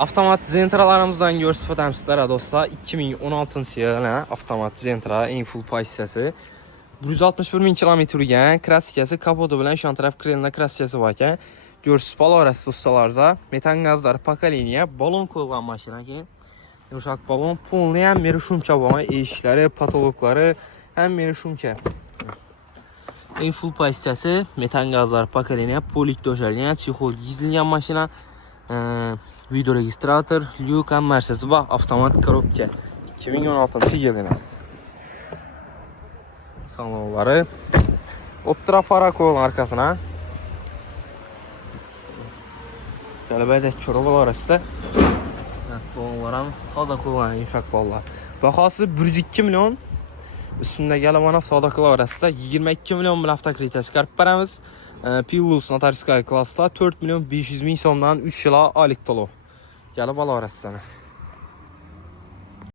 Avtomat zentralarımızdan görsüfətəm sizlərə dostlar. 2016-cı yılına avtomat zentra en full pozisiyası. 161.000 kilometr yürüyən, krasikası kapodu bilən şu an tərəf krelinə krasikası varkən görsüz balarası ustalarca metan qazları pokoleniya balon qoyulan maşina ki yumuşaq balon polnayan meri şumka bana eşikləri, patologları həm meri şumka. En full pozisiyası metan qazları pokoleniya polik döşəliyən, çixol gizliyən maşina, video registrator, lyuk, Mercedes bax, avtomat korobka 2016-cı yılına. Salonları optra fara koyulan arkasına. Gəlibəyədək korobalar arasında. Onlara taza koyulan yumuşaq ballar. Baxası 102 milyon. Üstündə gəlib ana sadaqalar arasında 22 milyon avtokritesi qarb paramız. Pillus Notariskaya klasda 4 milyon 500 min somdan 3 yıla alik dolu. Gəlib ala arasında.